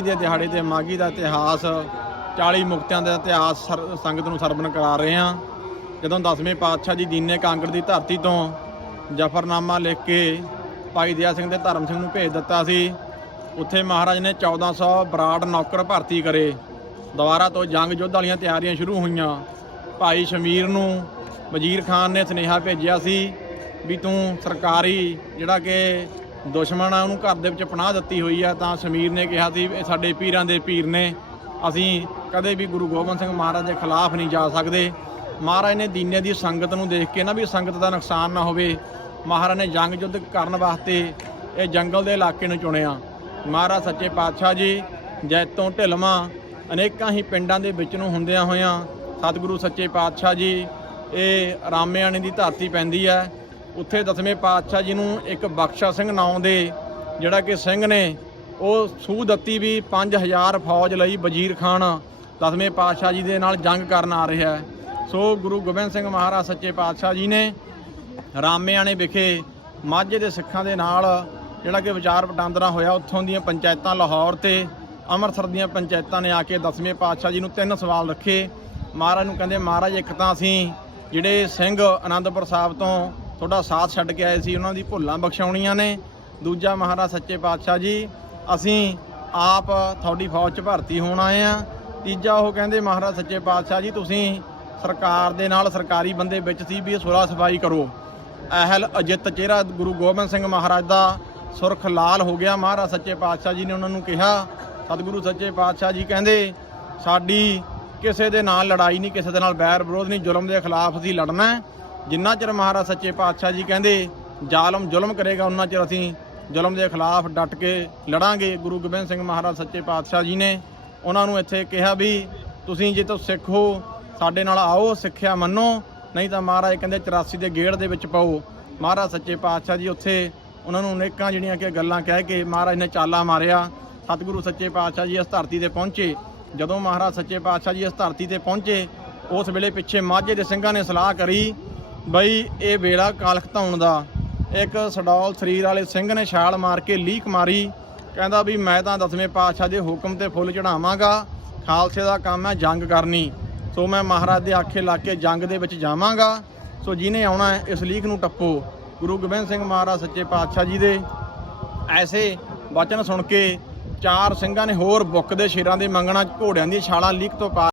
ਦੇ ਦਿਹਾੜੇ ਤੇ ਮਾਗੀ ਦਾ ਇਤਿਹਾਸ 40 ਮੁਕਤਿਆਂ ਦਾ ਇਤਿਹਾਸ ਸਰ- ਸੰਗਤ ਨੂੰ ਸਰਵਣ ਕਰਾ ਰਹੇ ਹਾਂ। ਜਦੋਂ ਦਸਵੇਂ ਪਾਤਸ਼ਾਹ ਜੀ ਦੀਨੇ ਕਾਂਗੜ ਦੀ ਧਰਤੀ ਤੋਂ ਜਫਰਨਾਮਾ ਲਿਖ ਕੇ ਭਾਈ ਦਿਆ ਸਿੰਘ ਤੇ ਧਰਮ ਸਿੰਘ ਨੂੰ ਭੇਜ ਦਿੱਤਾ ਸੀ, ਉੱਥੇ ਮਹਾਰਾਜ ਨੇ 1400 ਬਰਾੜ ਨੌਕਰ ਭਰਤੀ ਕਰੇ। ਦੁਬਾਰਾ ਤੋਂ ਜੰਗ ਯੁੱਧ ਵਾਲੀਆਂ ਤਿਆਰੀਆਂ ਸ਼ੁਰੂ ਹੋਈਆਂ। ਭਾਈ ਸ਼ਮੀਰ ਨੂੰ ਵਜ਼ੀਰ ਖਾਨ ਨੇ ਸੁਨੇਹਾ ਭੇਜਿਆ ਸੀ ਵੀ ਤੂੰ ਸਰਕਾਰੀ ਜਿਹੜਾ ਕਿ ਦੁਸ਼ਮਣ ਆ, ਉਹਨੂੰ ਘਰ ਦੇ ਵਿੱਚ ਪਨਾਹ ਦਿੱਤੀ ਹੋਈ ਆ, ਤਾਂ ਸ਼ਮੀਰ ਨੇ ਕਿਹਾ ਸੀ, ਇਹ ਸਾਡੇ ਪੀਰਾਂ ਦੇ ਪੀਰ ਨੇ। ਅਸੀਂ ਕਦੇ ਵੀ ਗੁਰੂ ਗੋਬਿੰਦ ਸਿੰਘ ਮਹਾਰਾਜ ਦੇ ਖਿਲਾਫ ਨਹੀਂ ਜਾ ਸਕਦੇ। ਮਹਾਰਾਜ ਨੇ ਦੀਨੇ ਦੀ ਸੰਗਤ ਨੂੰ ਦੇਖ ਕੇ ਨਾ ਵੀ ਸੰਗਤ ਦਾ ਨੁਕਸਾਨ ਨਾ ਹੋਵੇ, ਮਹਾਰਾਜ ਨੇ ਜੰਗ ਯੁੱਧ ਕਰਨ ਵਾਸਤੇ ਇਹ ਜੰਗਲ ਦੇ ਇਲਾਕੇ ਨੂੰ ਚੁਣਿਆ। ਮਹਾਰਾਜ ਸੱਚੇ ਪਾਤਸ਼ਾਹ ਜੀ ਜੈਤੋਂ ਢਿਲਵਾਂ ਅਨੇਕਾਂ ਹੀ ਪਿੰਡਾਂ ਦੇ ਵਿੱਚ ਨੂੰ ਹੁੰਦਿਆਂ ਹੋਇਆਂ ਸਤਿਗੁਰੂ ਸੱਚੇ ਪਾਤਸ਼ਾਹ ਜੀ, ਇਹ ਰਾਮਿਆਣੇ ਦੀ ਧਰਤੀ ਪੈਂਦੀ ਹੈ। ਉੱਥੇ ਦਸਵੇਂ ਪਾਤਸ਼ਾਹ ਜੀ ਨੂੰ ਇੱਕ ਬਖਸ਼ਾ ਸਿੰਘ ਨਾਮ ਦੇ ਜਿਹੜਾ ਕਿ ਸਿੰਘ ਨੇ, ਉਹ ਸੂਹ ਦਿੱਤੀ ਵੀ 5000 ਫੌਜ ਲਈ ਵਜ਼ੀਰ ਖਾਨ ਦਸਵੇਂ ਪਾਤਸ਼ਾਹ ਜੀ ਦੇ ਨਾਲ ਜੰਗ ਕਰਨ ਆ ਰਿਹਾ ਹੈ। ਸੋ ਗੁਰੂ ਗੋਬਿੰਦ ਸਿੰਘ ਮਹਾਰਾਜ ਸੱਚੇ ਪਾਤਸ਼ਾਹ ਜੀ ਨੇ ਰਾਮਿਆਣੇ ਵਿਖੇ ਮਾਝੇ ਦੇ ਸਿੱਖਾਂ ਦੇ ਨਾਲ ਜਿਹੜਾ ਕਿ ਵਿਚਾਰ ਵਟਾਂਦਰਾ ਹੋਇਆ, ਉੱਥੋਂ ਦੀਆਂ ਪੰਚਾਇਤਾਂ ਲਾਹੌਰ ਤੇ ਅੰਮ੍ਰਿਤਸਰ ਦੀਆਂ ਪੰਚਾਇਤਾਂ ਨੇ ਆ ਕੇ ਦਸਵੇਂ ਪਾਤਸ਼ਾਹ ਜੀ ਨੂੰ ਤਿੰਨ ਸਵਾਲ ਰੱਖੇ। ਮਹਾਰਾਜ ਨੂੰ ਕਹਿੰਦੇ, ਮਹਾਰਾਜ, ਇੱਕ ਤਾਂ ਅਸੀਂ ਜਿਹੜੇ ਸਿੰਘ ਆਨੰਦਪੁਰ ਸਾਹਿਬ ਤੋਂ ਤੁਹਾਡਾ ਸਾਥ ਛੱਡ ਕੇ ਆਏ ਸੀ, ਉਹਨਾਂ ਦੀ ਭੁੱਲਾਂ ਬਖਸ਼ਾਉਣੀਆਂ ਨੇ। ਦੂਜਾ ਮਹਾਰਾਜ ਸੱਚੇ ਪਾਤਸ਼ਾਹ ਜੀ, ਅਸੀਂ ਆਪ ਤੁਹਾਡੀ ਫੌਜ 'ਚ ਭਰਤੀ ਹੋਣ ਆਏ ਆ ਤੀਜਾ ਉਹ ਕਹਿੰਦੇ, ਮਹਾਰਾਜ ਸੱਚੇ ਪਾਤਸ਼ਾਹ ਜੀ, ਤੁਸੀਂ ਸਰਕਾਰ ਦੇ ਨਾਲ ਸਰਕਾਰੀ ਬੰਦੇ ਵਿੱਚ ਸੀ ਵੀ ਇਹ ਸਫ਼ਾਈ ਕਰੋ। ਅਹਿਲ ਅਜਿੱਤ ਚਿਹਰਾ ਗੁਰੂ ਗੋਬਿੰਦ ਸਿੰਘ ਮਹਾਰਾਜ ਦਾ ਸੁਰਖ ਲਾਲ ਹੋ ਗਿਆ। ਮਹਾਰਾਜ ਸੱਚੇ ਪਾਤਸ਼ਾਹ ਜੀ ਨੇ ਉਹਨਾਂ ਨੂੰ ਕਿਹਾ, ਸਤਿਗੁਰੂ ਸੱਚੇ ਪਾਤਸ਼ਾਹ ਜੀ ਕਹਿੰਦੇ, ਸਾਡੀ ਕਿਸੇ ਦੇ ਨਾਲ ਲੜਾਈ ਨਹੀਂ, ਕਿਸੇ ਦੇ ਨਾਲ ਬੈਰ ਵਿਰੋਧ ਨਹੀਂ, ਜ਼ੁਲਮ ਦੇ ਖਿਲਾਫ ਅਸੀਂ ਲੜਨਾ ਜਿੰਨਾ ਚਿਰ ਮਹਾਰਾਜ ਸੱਚੇ ਪਾਤਸ਼ਾਹ ਜੀ ਕਹਿੰਦੇ ਜ਼ਾਲਮ ਜ਼ੁਲਮ ਕਰੇਗਾ, ਉਹਨਾਂ ਚਿਰ ਅਸੀਂ ਜ਼ੁਲਮ ਦੇ ਖਿਲਾਫ ਡਟ ਕੇ ਲੜਾਂਗੇ। ਗੁਰੂ ਗੋਬਿੰਦ ਸਿੰਘ ਮਹਾਰਾਜ ਸੱਚੇ ਪਾਤਸ਼ਾਹ ਜੀ ਨੇ ਉਹਨਾਂ ਨੂੰ ਇੱਥੇ ਕਿਹਾ ਵੀ ਤੁਸੀਂ ਜੇ ਤੋਂ ਸਿੱਖ ਹੋ, ਸਾਡੇ ਨਾਲ ਆਓ, ਸਿੱਖਿਆ ਮੰਨੋ, ਨਹੀਂ ਤਾਂ ਮਹਾਰਾਜ ਕਹਿੰਦੇ 84 ਦੇ ਗੇੜ ਦੇ ਵਿੱਚ ਪਾਓ। ਮਹਾਰਾਜ ਸੱਚੇ ਪਾਤਸ਼ਾਹ ਜੀ ਉੱਥੇ ਉਹਨਾਂ ਨੂੰ ਅਨੇਕਾਂ ਜਿਹੜੀਆਂ ਕਿ ਗੱਲਾਂ ਕਹਿ ਕੇ ਮਹਾਰਾਜ ਨੇ ਚਾਲਾ ਮਾਰਿਆ। ਸਤਿਗੁਰੂ ਸੱਚੇ ਪਾਤਸ਼ਾਹ ਜੀ ਇਸ ਧਰਤੀ ਤੇ ਪਹੁੰਚੇ। ਜਦੋਂ ਮਹਾਰਾਜ ਸੱਚੇ ਪਾਤਸ਼ਾਹ ਜੀ ਇਸ ਧਰਤੀ ਤੇ ਪਹੁੰਚੇ, ਉਸ ਵੇਲੇ ਪਿੱਛੇ ਮਾਝੇ ਦੇ ਸਿੰਘਾਂ ਨੇ ਸਲਾਹ ਕਰੀ ਬਈ ਇਹ ਵੇਲਾ ਕਾਲਖ ਧਾਉਣ ਦਾ। ਇੱਕ ਸਡੌਲ ਸਰੀਰ ਵਾਲੇ ਸਿੰਘ ਨੇ ਛਾਲ ਮਾਰ ਕੇ ਲੀਕ ਮਾਰੀ। ਕਹਿੰਦਾ ਵੀ ਮੈਂ ਤਾਂ ਦਸਵੇਂ ਪਾਤਸ਼ਾਹ ਦੇ ਹੁਕਮ ਤੇ ਫੁੱਲ ਚੜਾਵਾਂਗਾ ਖਾਲਸੇ ਦਾ ਕੰਮ ਹੈ ਜੰਗ ਕਰਨੀ। ਸੋ ਮੈਂ ਮਹਾਰਾਜ ਦੇ ਆਖੇ ਲਾ ਕੇ ਜੰਗ ਦੇ ਵਿੱਚ ਜਾਵਾਂਗਾ। ਸੋ ਜਿਹਨੇ ਆਉਣਾ ਇਸ ਲੀਕ ਨੂੰ ਟੱਪੋ। ਗੁਰੂ ਗੋਬਿੰਦ ਸਿੰਘ ਮਹਾਰਾਜ ਸੱਚੇ ਪਾਤਸ਼ਾਹ ਜੀ ਦੇ। ਐਸੇ ਵਚਨ ਸੁਣ ਕੇ ਚਾਰ ਸਿੰਘਾਂ ਨੇ ਹੋਰ ਬੁੱਕ ਦੇ ਸ਼ੇਰਾਂ ਦੇ ਮੰਗਣਾ ਘੋੜਿਆਂ ਦੀ ਛਾਲਾਂ ਲੀਕ ਤੋਂ ਪਾ